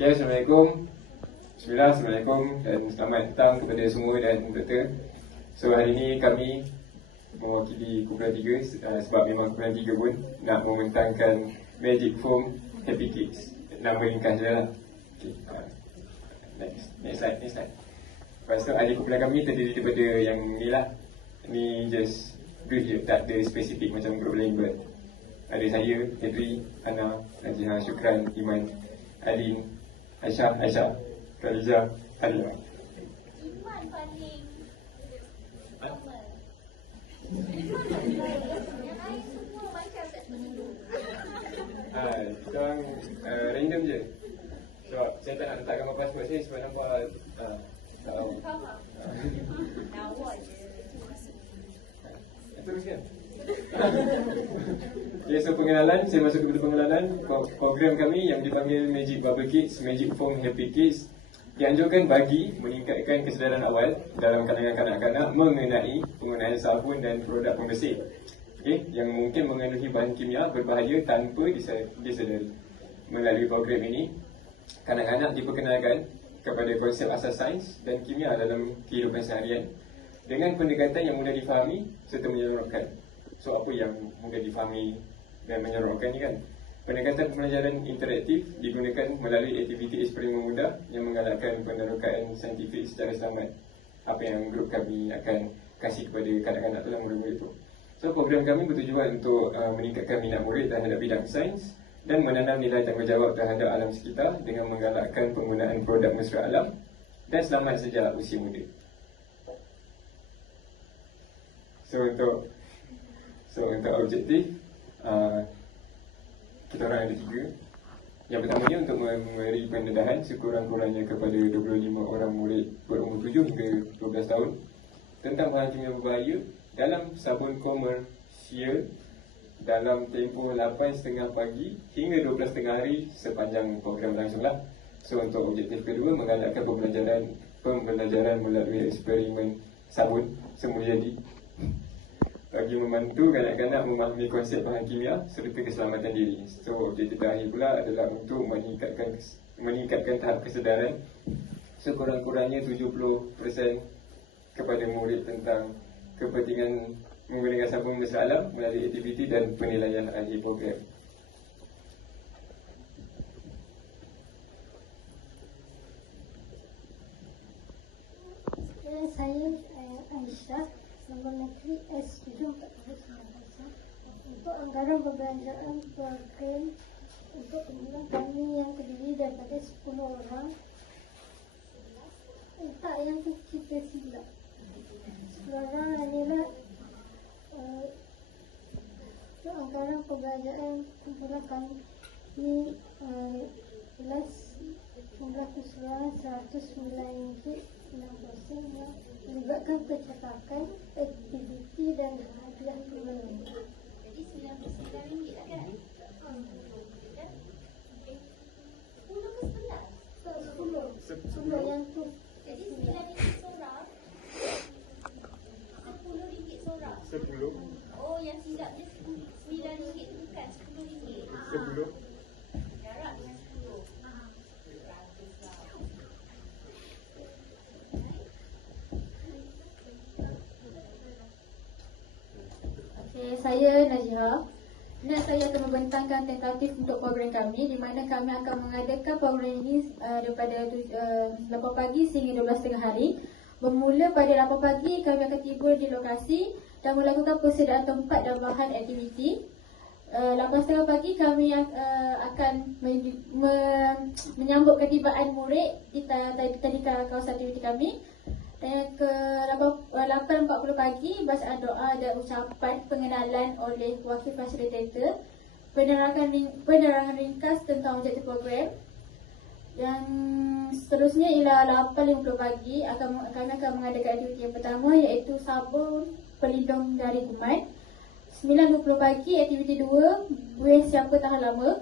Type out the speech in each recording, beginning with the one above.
Okay, Assalamualaikum. Assalamualaikum dan selamat datang kepada semua dan doktor. So hari ini kami mewakili kumpulan 3 sebab memang kumpulan 3 pun nak membentangkan Magic Foam Happy Kids. Nama ringkas je lah. Okay, next slide. Lepas tu ahli kumpulan kami terdiri daripada yang ni lah. Ni just brief je, tak ada spesifik macam grup lain buat. Ada saya, Hedri, Ana, Najiha, Syukran, Iman, Alin, Aisyah, Khaliza, Halimah. Iman paling normal. Yang lain semua macam tak terhidup. Kita orang random je. Sebab saya tak nak letak gambar pasport saya sebab nampak tak tahu. Faham? Lawa je. Teruskan. Okay, so pengenalan, saya masuk kepada pengenalan program kami yang dipanggil Magic Bubble Kids, Magic Foam Happy Kids, dianjurkan bagi meningkatkan kesedaran awal dalam kalangan kanak-kanak mengenai penggunaan sabun dan produk pembersih, okay, yang mungkin mengandungi bahan kimia berbahaya tanpa disedari. Melalui program ini, kanak-kanak diperkenalkan kepada konsep asas sains dan kimia dalam kehidupan seharian dengan pendekatan yang mudah difahami serta menyeronokkan. So apa yang mudah difahami dan menyeronokkan ni kan? Pendekatan pembelajaran interaktif digunakan melalui aktiviti eksperimen mudah yang menggalakkan penerokaan saintifik secara selamat. Apa yang grup kami akan kasih kepada kanak-kanak tu lah, murid-murid tu. So program kami bertujuan untuk meningkatkan minat murid terhadap bidang sains dan menanam nilai tanggungjawab terhadap alam sekitar dengan menggalakkan penggunaan produk mesra alam dan selamat sejak usia muda. So untuk objektif kita orang ada 3. Yang pertamanya untuk memberi pendedahan sekurang-kurangnya kepada 25 orang murid berumur 7 hingga 12 tahun tentang bahan kimia berbahaya dalam sabun komersial dalam tempoh 8.30 pagi hingga 12.30 hari sepanjang program langsunglah. So untuk objektif kedua, menggalakkan pembelajaran melalui eksperimen sabun semula jadi bagi membantu kanak-kanak memahami konsep bahan kimia serta keselamatan diri. So objektif terakhir pula adalah untuk meningkatkan tahap kesedaran sekurang-kurangnya 70% kepada murid tentang kepentingan menggunakan sabun mesra alam melalui aktiviti dan penilaian ahli program. Saya Aisyah, Nombor Negeri S7 untuk anggaran perbelanjaan program untuk kumpulan kami yang terdiri daripada 10 orang. Tak, yang kita silap 10 orang adalah untuk anggaran perbelanjaan kumpulan kami jumlah keseluruhan RM109.60 yang melibatkan percetakan, aktiviti dan hadiah permainan. Jadi RM99 lah kan? 10 ke 11? 10 yang tu. Jadi RM9 seorang. RM10 seorang. 10. Oh, yang silapnya RM9 tu bukan RM10. 10. Jarak dengan 10. Saya Najiha. Minat saya akan membentangkan tentatif untuk program kami, di mana kami akan mengadakan program ini daripada 8 pagi sehingga 12.30 hari. Bermula pada 8 pagi, kami akan tiba di lokasi dan melakukan persediaan tempat dan bahan aktiviti. 8.30 pagi kami akan menyambut ketibaan murid di tadika kawasan aktiviti kami. Dan ke 8.40 pagi, bacaan doa dan ucapan pengenalan oleh wakil fasilitator, penerangan ringkas tentang objektif program. Yang seterusnya ialah 8.50 pagi kami akan mengadakan aktiviti yang pertama, iaitu sabun pelindung dari kuman. 9.20 pagi aktiviti 2, buih siapa tahan lama.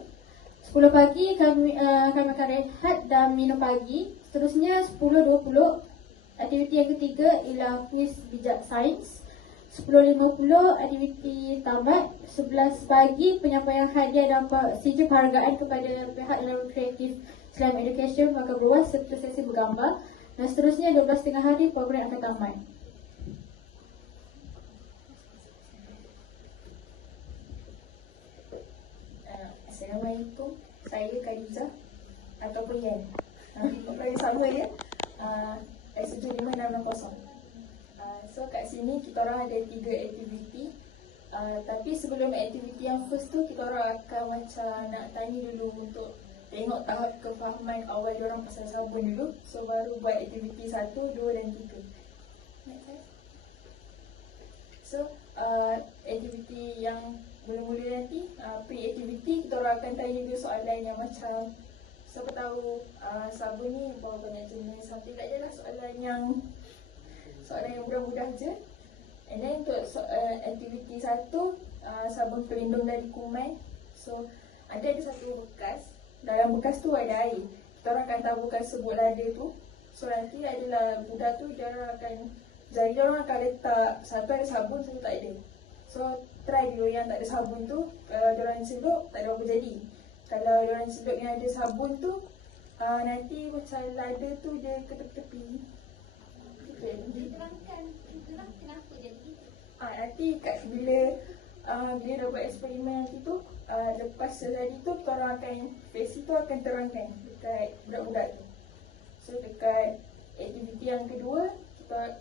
10 pagi kami akan rehat dan minum pagi. Seterusnya 10.20 aktiviti yang ketiga ialah kuis bijak sains. 10.50 aktiviti tamat. 11 pagi penyampaian hadiah dan sijil penghargaan kepada pihak dalam kreatif Crime Education akan berluas serta sesi bergambar. Dan seterusnya 12.5 hari program akan tamat. Assalamualaikum, saya Khadijah ataupun Yan. Nama sama ya. S7560. So kat sini kita orang ada 3 aktiviti. Tapi sebelum aktiviti yang first tu, kita orang akan macam nak tanya dulu untuk tengok tahap kefahaman awal diorang pasal sabun dulu. So baru buat aktiviti 1, 2 dan 3. Next slide. So aktiviti yang mula-mula nanti, pre-aktiviti, kita orang akan tanya dulu soalan yang macam siapa tahu sabun ni berapa banyak jenis, something like that lah. Soalan yang mudah-mudah je. And then untuk aktiviti 1, sabun pelindung dari kuman. So ada satu bekas. Dalam bekas tu ada air. Kita orang akan taburkan sebut lada tu. So nanti adalah budak tu dia akan, jari dia orang akan letak, satu ada sabun, satu tak ada. So try dulu yang tak ada sabun tu. Kalau dia orang celup, tak ada apa jadi. Kalau dia orang celup yang ada sabun tu, nanti macam lada tu dia ke tepi-tepi. Terangkan kenapa jadi gitu. Nanti bila dah buat eksperimen nanti tu, lepas selesai tu, kita orang akan, Fesi tu akan terangkan dekat budak-budak tu. So dekat aktiviti yang kedua,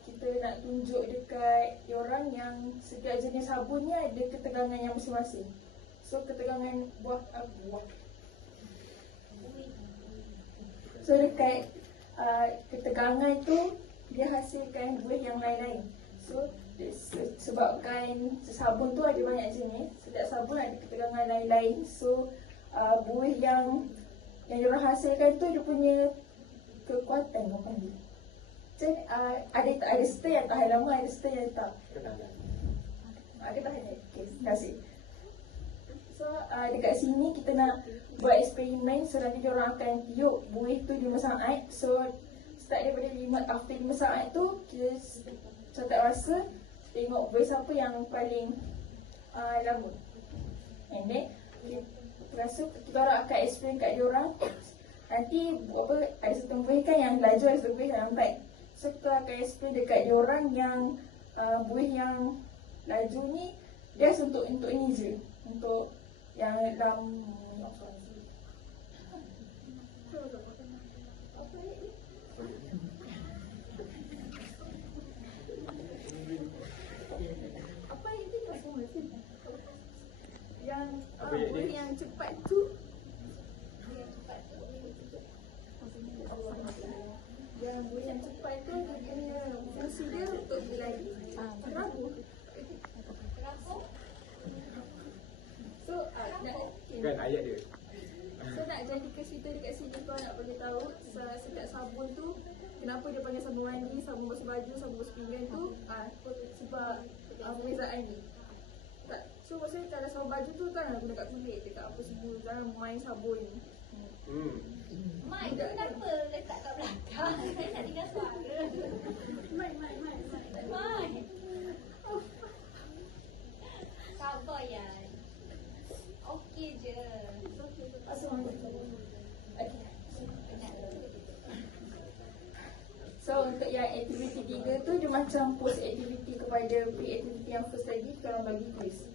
kita nak tunjuk dekat diorang yang setiap jenis sabun ni ada ketegangan yang masing-masing. So ketegangan buah. So dekat ketegangan tu, dia hasilkan buih yang lain-lain. So sebabkan sabun tu ada banyak jenis, setiap sabun ada ketegangan lain-lain. So buih yang diorang hasilkan tu dia punya kekuatan apa ni? Macam ada serta yang tahan lama, ada serta yang tak. Ada tahan. Okay, terima kasih. So dekat sini kita nak buat eksperimen. So nanti diorang akan tiup buih tu 5 saat. So start daripada 5 saat tu, kita catat rasa, tengok buih siapa yang paling lama. And then rasa kita orang akan explain kat diorang. Nanti ada satu buih kan yang laju, ada satu buih yang lambat. So kita akan explain dekat diorang yang buih yang laju ni dia untuk ni je, untuk yang dalam buih yang cepat tu. Yang buih yang cepat tu dia punya fungsi dia untuk berlari. Kenapa? So Kan ayat dia. So nak jadi ke cerita dekat sini, kau nak bagi tahu setiap sabun tu kenapa dia panggil sabun mandi, sabun basuh baju, sabun basuh pinggan tu sebab perbezaan ni. Tak. So maksudnya kalau sabun baju tu kan guna kat kulit, dekat apa semua, jangan main sabun. Mak, kenapa letak kat belakang? Saya nak dengar suara. Mak. Sabar ya. Okey je. So untuk yang aktiviti 3 tu dia macam post aktiviti kepada pre-aktiviti yang first tadi, kita orang bagi quiz.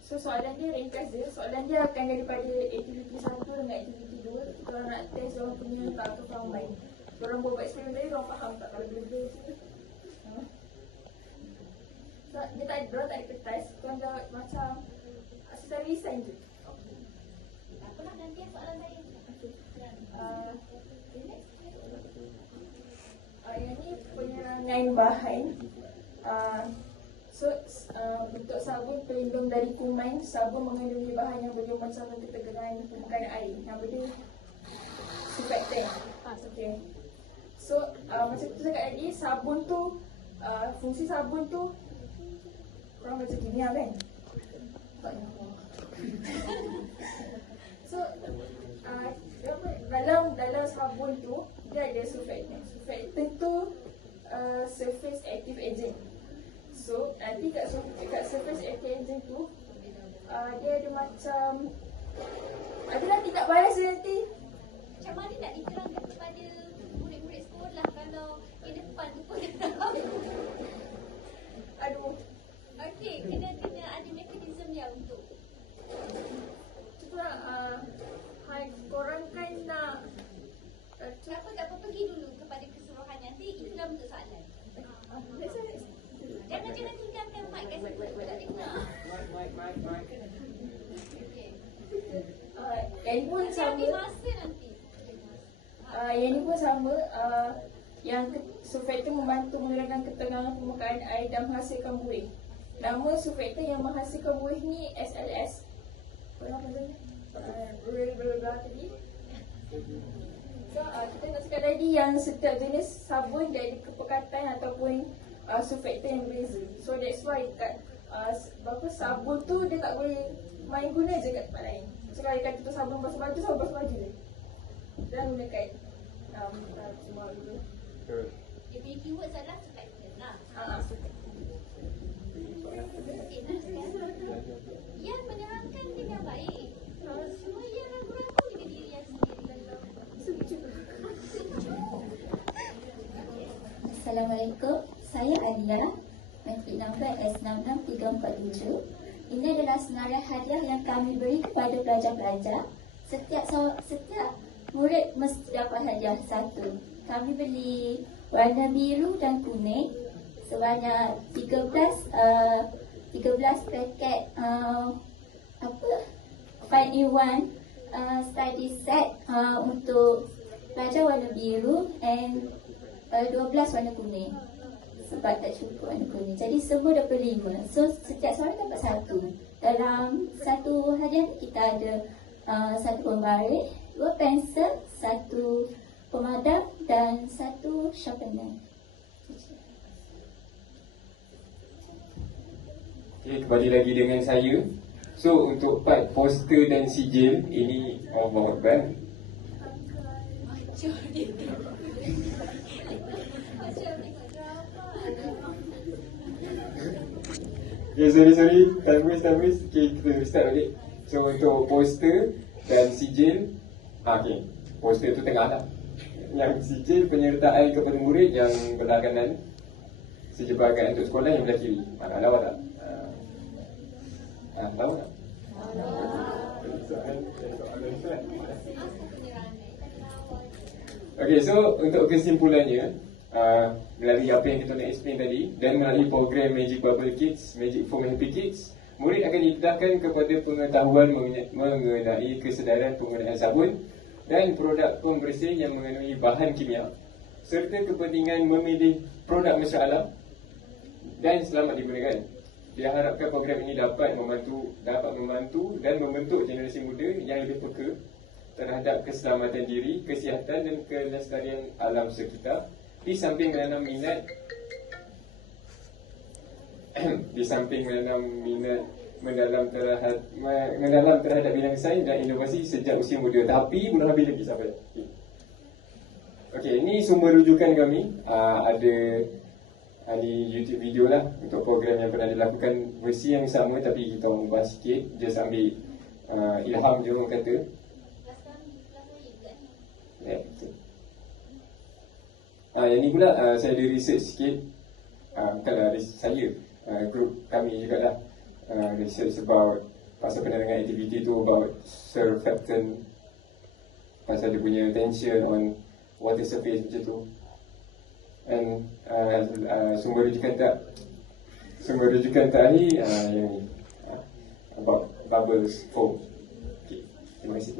So soalan dia ringkas je. Soalan dia akan daripada aktiviti 1 dengan aktiviti 2. Kita orang nak test orang punya tahap kefahaman. Diorang buat eksperimen tadi, diorang faham tak kalau benda-benda macam tu? So dia tak ada, diorang tak ada kertas. Diorang jawab macam secara lisan je. Apa nak nanti soalan saya? Yang ni penerangan bahan. So untuk sabun pelindung dari kuman, sabun mengandungi bahan yang boleh memecahkan ketegangan permukaan air yang bernama surfactant. Okay. So macam tu cakap tadi, sabun tu fungsi sabun tu korang baca kimia kan? So dalam sabun tu dia ada surfactant. Surfactant tu surface active agent. So nanti kat surface active agent tu dia ada macam ada nanti tak balas nanti macam mana nak diterangkan kepada murid-murid sekolah kalau ke depan tu pun Aduh, okey, kena ada mekanisme dia untuk cuba hai korang kan nak tak apa pergi dulu kepada keseluruhan nanti itulah bentuk soalan. Jangan tinggalkan mic kat situ, tak dengar. Okey. yang pun Nanti sama. habis masa nanti. Yang ni pun sama. Yang surfactant membantu mengurangkan ketegangan permukaan air dan menghasilkan buih. Nama surfactant yang menghasilkan buih ni SLS. Apa namanya? Bla tadi. So kita nak cakap tadi yang setiap jenis sabun dia ada kepekatan ataupun surfactant yang berbeza. So that's why kat sabun tu dia tak boleh main guna je kat tempat lain. So kalau kata tu sabun basuh baju, sabun basuh baju je. Dan gunakan semua itu. Dia punya keyword adalah surfactant lah. Okey, nah sekarang yang menerangkan dengan baik. Semua yang ragu-ragu juga diri yang sendiri. Assalamualaikum, saya Alia, matrix nombor S66347. Ini adalah senarai hadiah yang kami beri kepada pelajar-pelajar. Setiap murid mesti dapat hadiah satu. Kami beli warna biru dan kuning sebanyak 13 paket 5-in-1 study set untuk pelajar warna biru and 12 warna kuning. Sebab tak cukup warna kuning, jadi semua dapat 5. So setiap seorang dapat satu. Dalam satu hadiah kita ada satu pembaris, 2 pensel, 1 pemadam dan 1 sharpener. Okay, kembali lagi dengan saya. So untuk part poster dan sijil ini Allah Akbar. Macam dia. Macam tengok drama. Okay, sorry. Time waste. Okay, kita start balik. So untuk poster dan sijil, okay, poster tu tengah lah. Yang sijil penyertaan kepada murid yang belah kanan, sejebakan untuk sekolah yang belah kiri. Lawa tak? Tahu tak? Okay, so untuk kesimpulannya, melalui apa yang kita nak explain tadi dan melalui program Magic Bubble Kids, Magic Foam Happy Kids, murid akan didedahkan kepada pengetahuan mengenai kesedaran penggunaan sabun dan produk pembersih yang mengandungi bahan kimia serta kepentingan memilih produk mesra alam dan selamat digunakan. Diharapkan program ini dapat membantu dan membentuk generasi muda yang lebih peka terhadap keselamatan diri, kesihatan dan kelestarian alam sekitar di samping menanam minat mendalam terhadap bidang sains dan inovasi sejak usia muda. Tapi belum habis lagi sampai. Okey, ini sumber rujukan kami. Ada YouTube video lah untuk program yang pernah dilakukan versi yang sama tapi kita orang ubah sikit. Just ambil ilham je orang kata. Ya, betul. Yang ni pula saya ada research sikit. Bukanlah saya, group kami jugalah research about pasal penerangan aktiviti tu, about surfactant, pasal dia punya tension on water surface macam tu. And sumber rujukan terakhir yang ni, about bubbles foam. Okay. Terima kasih.